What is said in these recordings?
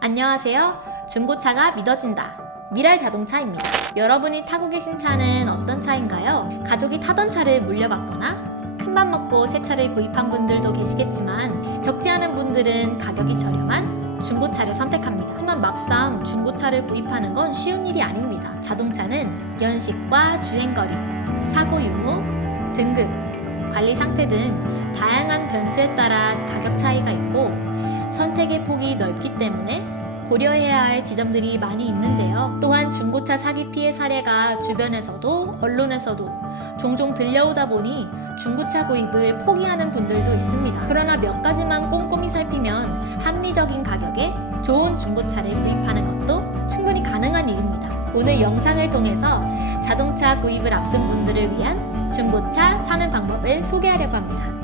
안녕하세요. 중고차가 믿어진다. 미랄 자동차입니다. 여러분이 타고 계신 차는 어떤 차인가요? 가족이 타던 차를 물려받거나 큰맘 먹고 새 차를 구입한 분들도 계시겠지만 적지 않은 분들은 가격이 저렴한 중고차를 선택합니다. 하지만 막상 중고차를 구입하는 건 쉬운 일이 아닙니다. 자동차는 연식과 주행거리, 사고 유무, 등급, 관리 상태 등 다양한 변수에 따라 가격 차이가 있고 선택의 폭이 넓기 때문에 고려해야 할 지점들이 많이 있는데요. 또한 중고차 사기 피해 사례가 주변에서도 언론에서도 종종 들려오다 보니 중고차 구입을 포기하는 분들도 있습니다. 그러나 몇 가지만 꼼꼼히 살피면 합리적인 가격에 좋은 중고차를 구입하는 것도 충분히 가능한 일입니다. 오늘 영상을 통해서 자동차 구입을 앞둔 분들을 위한 중고차 사는 방법을 소개하려고 합니다.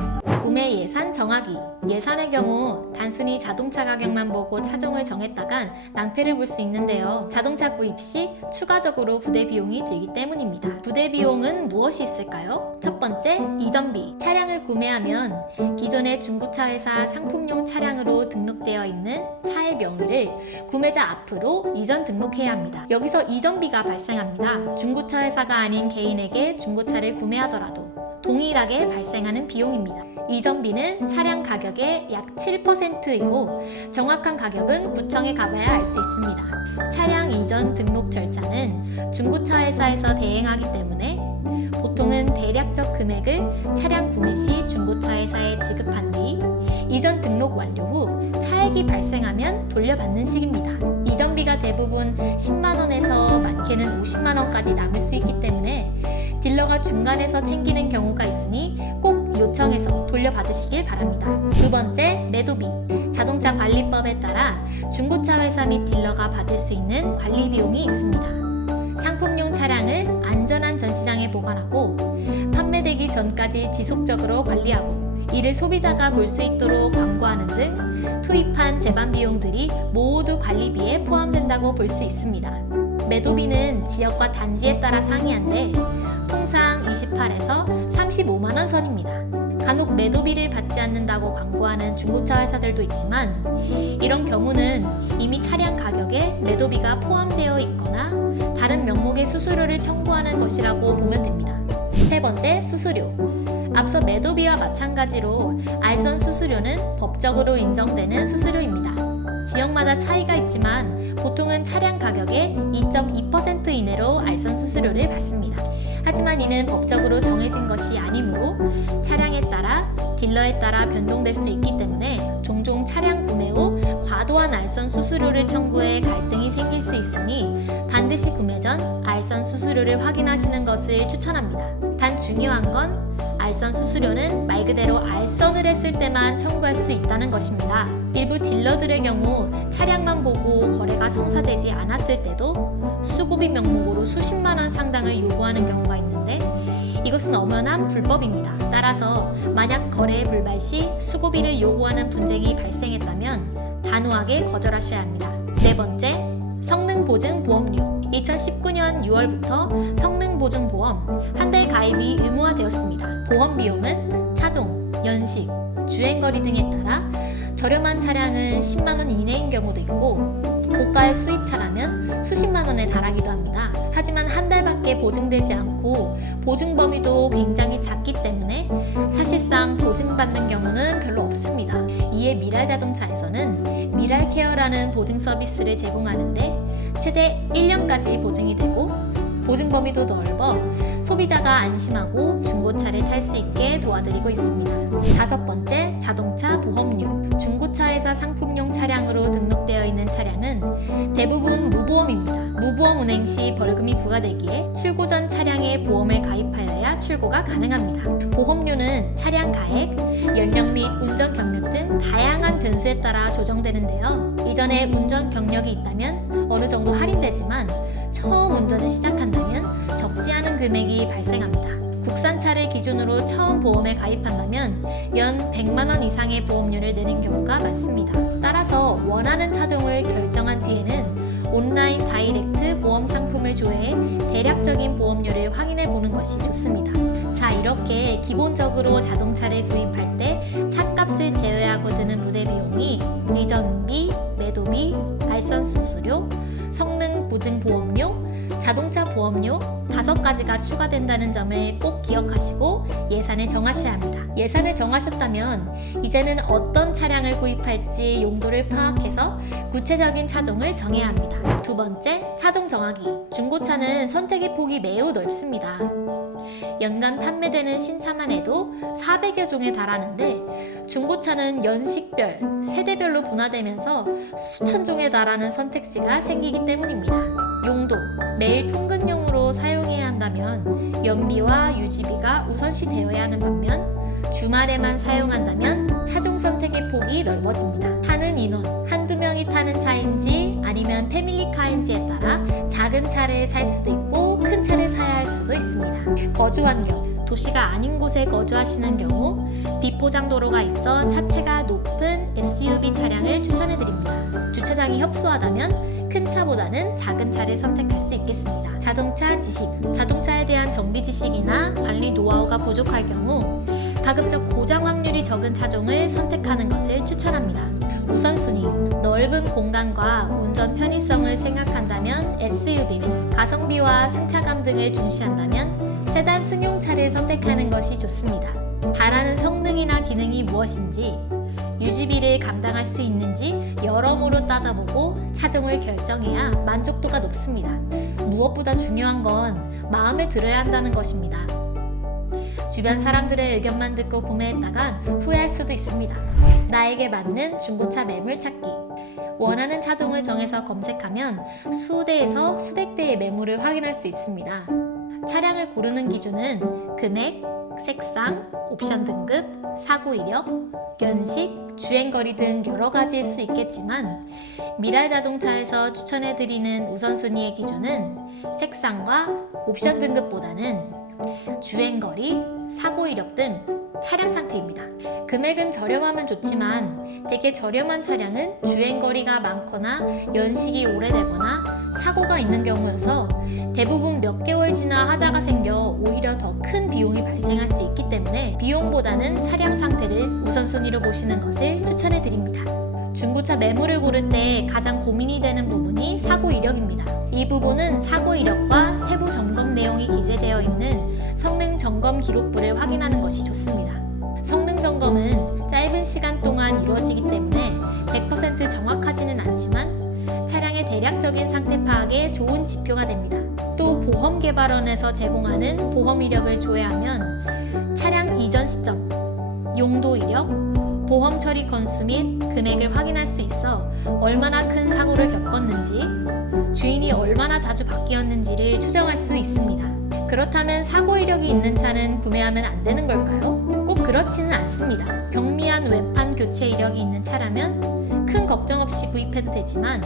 구매 예산 정하기. 예산의 경우 단순히 자동차 가격만 보고 차종을 정했다간 낭패를 볼 수 있는데요. 자동차 구입 시 추가적으로 부대 비용이 들기 때문입니다. 부대 비용은 무엇이 있을까요? 첫 번째, 이전비. 차량을 구매하면 기존의 중고차 회사 상품용 차량으로 등록되어 있는 차의 명의를 구매자 앞으로 이전 등록해야 합니다. 여기서 이전비가 발생합니다. 중고차 회사가 아닌 개인에게 중고차를 구매하더라도 동일하게 발생하는 비용입니다. 이전비는 차량 가격의 약 7%이고 정확한 가격은 구청에 가봐야 알 수 있습니다. 차량 이전 등록 절차는 중고차 회사에서 대행하기 때문에 보통은 대략적 금액을 차량 구매 시 중고차 회사에 지급한 뒤 이전 등록 완료 후 차액이 발생하면 돌려받는 식입니다. 이전비가 대부분 10만원에서 많게는 50만원까지 남을 수 있기 때문에 딜러가 중간에서 챙기는 경우가 있으니 꼭 요청해서 돌려받으시길 바랍니다. 두 번째, 매도비. 자동차 관리법에 따라 중고차 회사 및 딜러가 받을 수 있는 관리 비용이 있습니다. 상품용 차량을 안전한 전시장에 보관하고 판매되기 전까지 지속적으로 관리하고 이를 소비자가 볼 수 있도록 광고하는 등 투입한 제반 비용들이 모두 관리비에 포함된다고 볼 수 있습니다. 매도비는 지역과 단지에 따라 상이한데 통상 28에서 35만원 선입니다. 간혹 매도비를 받지 않는다고 광고하는 중고차 회사들도 있지만 이런 경우는 이미 차량 가격에 매도비가 포함되어 있거나 다른 명목의 수수료를 청구하는 것이라고 보면 됩니다. 세 번째, 수수료. 앞서 매도비와 마찬가지로 알선 수수료는 법적으로 인정되는 수수료입니다. 지역마다 차이가 있지만 보통은 차량 가격의 2.2% 이내로 알선 수수료를 받습니다. 하지만 이는 법적으로 정해진 것이 아니므로 차량에 따라 딜러에 따라 변동될 수 있기 때문에 종종 차량 구매 후 과도한 알선 수수료를 청구해 갈등이 생길 수 있으니 반드시 구매 전 알선 수수료를 확인하시는 것을 추천합니다. 단 중요한 건 알선 수수료는 말 그대로 알선을 했을 때만 청구할 수 있다는 것입니다. 일부 딜러들의 경우 차량만 보고 거래가 성사되지 않았을 때도 수고비 명목으로 수십만원 상당을 요구하는 경우가 있는데 이것은 엄연한 불법입니다. 따라서 만약 거래 불발 시 수고비를 요구하는 분쟁이 발생했다면 단호하게 거절하셔야 합니다. 네 번째, 성능보증보험료. 2019년 6월부터 성능보증보험 한 달 가입이 의무화되었습니다. 보험 비용은 차종, 연식, 주행거리 등에 따라 저렴한 차량은 10만원 이내인 경우도 있고 고가의 수입차라면 수십만 원에 달하기도 합니다. 하지만 한 달밖에 보증되지 않고 보증 범위도 굉장히 작기 때문에 사실상 보증받는 경우는 별로 없습니다. 이에 미랄 자동차에서는 미랄 케어라는 보증 서비스를 제공하는데 최대 1년까지 보증이 되고 보증 범위도 넓어 소비자가 안심하고 중고차를 탈 수 있게 도와드리고 있습니다. 다섯 번째, 자동차 보험료. 중고차 회사 상품용 차량으로 등록되어 있는 차량은 대부분 무보험입니다. 무보험 운행 시 벌금이 부과되기에 출고 전 차량에 보험을 가입하여야 출고가 가능합니다. 보험료는 차량 가액, 연령 및 운전 경력 등 다양한 변수에 따라 조정되는데요. 이전에 운전 경력이 있다면 어느 정도 할인되지만 처음 운전을 시작한다면 적지 않은 금액이 발생합니다. 국산차를 기준으로 처음 보험에 가입한다면 연 100만원 이상의 보험료를 내는 경우가 많습니다. 따라서 원하는 차종을 결정한 뒤에는 온라인 다이렉트 보험 상품을 조회해 대략적인 보험료를 확인해 보는 것이 좋습니다. 자, 이렇게 기본적으로 자동차를 구입할 때 차값을 제외하고 드는 부대 비용이 이전비, 매도비, 보험료비, 알선 수수료, 성능 보증 보험료, 자동차 보험료 5가지가 추가된다는 점을 꼭 기억하시고 예산을 정하셔야 합니다. 예산을 정하셨다면 이제는 어떤 차량을 구입할지 용도를 파악해서 구체적인 차종을 정해야 합니다. 두 번째, 차종 정하기. 중고차는 선택의 폭이 매우 넓습니다. 연간 판매되는 신차만 해도 400여 종에 달하는데 중고차는 연식별, 세대별로 분화되면서 수천 종에 달하는 선택지가 생기기 때문입니다. 용도, 매일 통근용으로 사용해야 한다면 연비와 유지비가 우선시 되어야 하는 반면 주말에만 사용한다면 차종 선택의 폭이 넓어집니다. 타는 인원, 한두 명이 타는 차인지 아니면 패밀리카인지에 따라 작은 차를 살 수도 있고 큰 차를 사야 할 수도 있습니다. 거주 환경, 도시가 아닌 곳에 거주하시는 경우 비포장도로가 있어 차체가 높은 SUV 차량을 추천해드립니다. 주차장이 협소하다면 큰 차보다는 작은 차를 선택할 수 있겠습니다. 자동차 지식, 자동차에 대한 정비 지식이나 관리 노하우가 부족할 경우 가급적 고장 확률이 적은 차종을 선택하는 것을 추천합니다. 우선순위, 넓은 공간과 운전 편의성을 생각한다면 SUV를, 가성비와 승차감 등을 중시한다면 세단 승용차를 선택하는 것이 좋습니다. 바라는 성능이나 기능이 무엇인지, 유지비를 감당할 수 있는지 여러모로 따져보고 차종을 결정해야 만족도가 높습니다. 무엇보다 중요한 건 마음에 들어야 한다는 것입니다. 주변 사람들의 의견만 듣고 구매했다간 후회할 수도 있습니다. 나에게 맞는 중고차 매물 찾기. 원하는 차종을 정해서 검색하면 수대에서 수백 대의 매물을 확인할 수 있습니다. 차량을 고르는 기준은 금액, 색상, 옵션 등급, 사고 이력, 연식, 주행거리 등 여러 가지일 수 있겠지만 미랄 자동차에서 추천해드리는 우선순위의 기준은 색상과 옵션 등급보다는 주행거리, 사고 이력 등 차량 상태입니다. 금액은 저렴하면 좋지만 되게 저렴한 차량은 주행거리가 많거나 연식이 오래되거나 사고가 있는 경우여서 대부분 몇 개월 지나 하자가 생겨 오히려 더 큰 비용이 발생할 수 있기 때문에 비용보다는 차량 상태를 우선순위로 보시는 것을 추천해 드립니다. 중고차 매물을 고를 때 가장 고민이 되는 부분이 사고 이력입니다. 이 부분은 사고 이력과 세부 점검 내용이 기재되어 있는 성능 점검 기록부를 확인하는 것이 좋습니다. 성능 점검은 짧은 시간 동안 이루어지기 때문에 100% 정확하지는 않지만 차량의 대략적인 상태 파악에 좋은 지표가 됩니다. 또 보험개발원에서 제공하는 보험 이력을 조회하면 차량 이전 시점, 용도 이력, 보험 처리 건수 및 금액을 확인할 수 있어 얼마나 큰 사고를 겪었는지, 주인이 얼마나 자주 바뀌었는지를 추정할 수 있습니다. 그렇다면 사고 이력이 있는 차는 구매하면 안 되는 걸까요? 꼭 그렇지는 않습니다. 경미한 외판 교체 이력이 있는 차라면 큰 걱정 없이 구입해도 되지만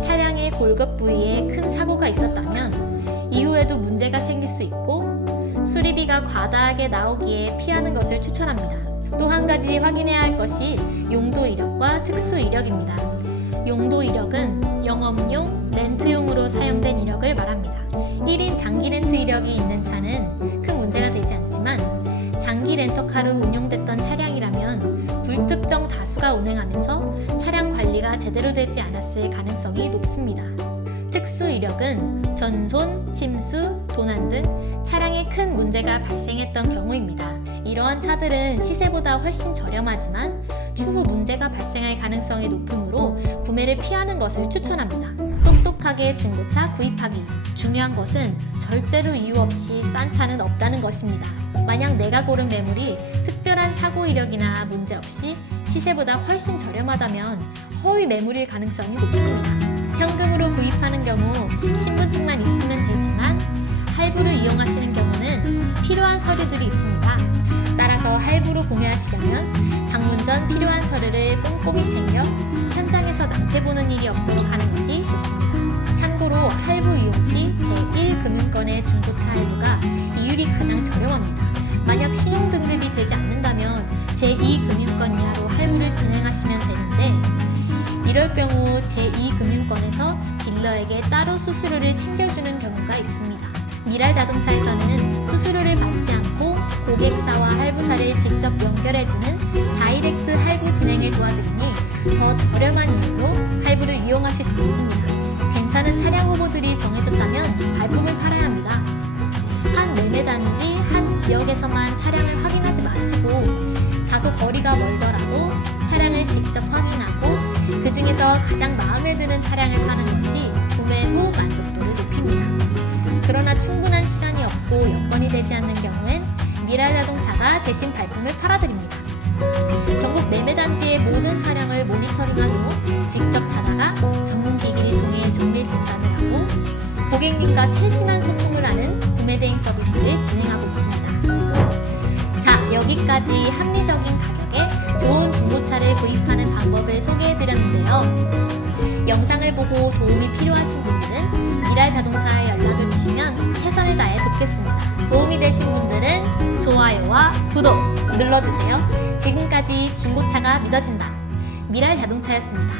차량의 골격 부위에 큰 사고가 있었다면 이후에도 문제가 생길 수 있고 수리비가 과다하게 나오기에 피하는 것을 추천합니다. 또 한 가지 확인해야 할 것이 용도 이력과 특수 이력입니다. 용도 이력은 영업용, 렌트용으로 사용된 이력을 말합니다. 1인 장기 렌트 이력이 있는 차는 큰 문제가 되지 않지만 장기 렌터카로 운용됐던 차량이라면 불특정 다수가 운행하면서 차량 관리가 제대로 되지 않았을 가능성이 높습니다. 특수 이력은 전손, 침수, 도난 등 차량에 큰 문제가 발생했던 경우입니다. 이러한 차들은 시세보다 훨씬 저렴하지만 추후 문제가 발생할 가능성이 높으므로 구매를 피하는 것을 추천합니다. 똑똑하게 중고차 구입하기. 중요한 것은 절대로 이유 없이 싼 차는 없다는 것입니다. 만약 내가 고른 매물이 특별한 사고 이력이나 문제 없이 시세보다 훨씬 저렴하다면 허위 매물일 가능성이 높습니다. 현금으로 구입하는 경우 신분증만 있으면 되지만 할부를 이용하시는 경우는 필요한 서류들이 있습니다. 따라서 할부로 구매하시려면 방문 전 필요한 서류를 꼼꼼히 챙겨 현장에서 낭패보는 일이 없도록 하는 것이 좋습니다. 참고로 할부 이용 시 제1금융권의 중고차 할부가 이율이 가장 저렴합니다. 만약 신용등급이 되지 않는다면 제2금융권 이하로 할부를 진행하시면 되는데 이럴 경우 제2금융권에서 딜러에게 따로 수수료를 챙겨주는 경우가 있습니다. 미랄 자동차에서는 수수료를 받지 않고 고객사와 할부사를 직접 연결해주는 다이렉트 할부 진행을 도와드리니 더 저렴한 이유로 할부를 이용하실 수 있습니다. 괜찮은 차량 후보들이 정해졌다면 발품을 팔아야 합니다. 한 매매단지, 한 지역에서만 차량을 확인하지 마시고 다소 거리가 멀더라도 차량을 직접 확인하고 그 중에서 가장 마음에 드는 차량을 사는 것이 구매 후 만족도를 높입니다. 그러나 충분한 시간이 없고 여건이 되지 않는 경우엔 미랄자동차가 대신 발품을 팔아드립니다. 전국 매매단지의 모든 차량을 모니터링한 후 직접 찾아가 전문기기를 통해 정밀 진단을 하고 고객님과 세심한 소통을 하는 구매 대행 서비스를 진행하고 있습니다. 자, 여기까지 합리적인 가격에 좋은 중고차를 구입하는 방법을 소개해드렸는데요. 영상을 보고 도움이 필요하신 분들은 미랄자동차에 연락을 주시면 최선을 다해 돕겠습니다. 도움이 되신 분들은 좋아요와 구독 눌러주세요. 지금까지 중고차가 믿어진다. 미랄자동차였습니다.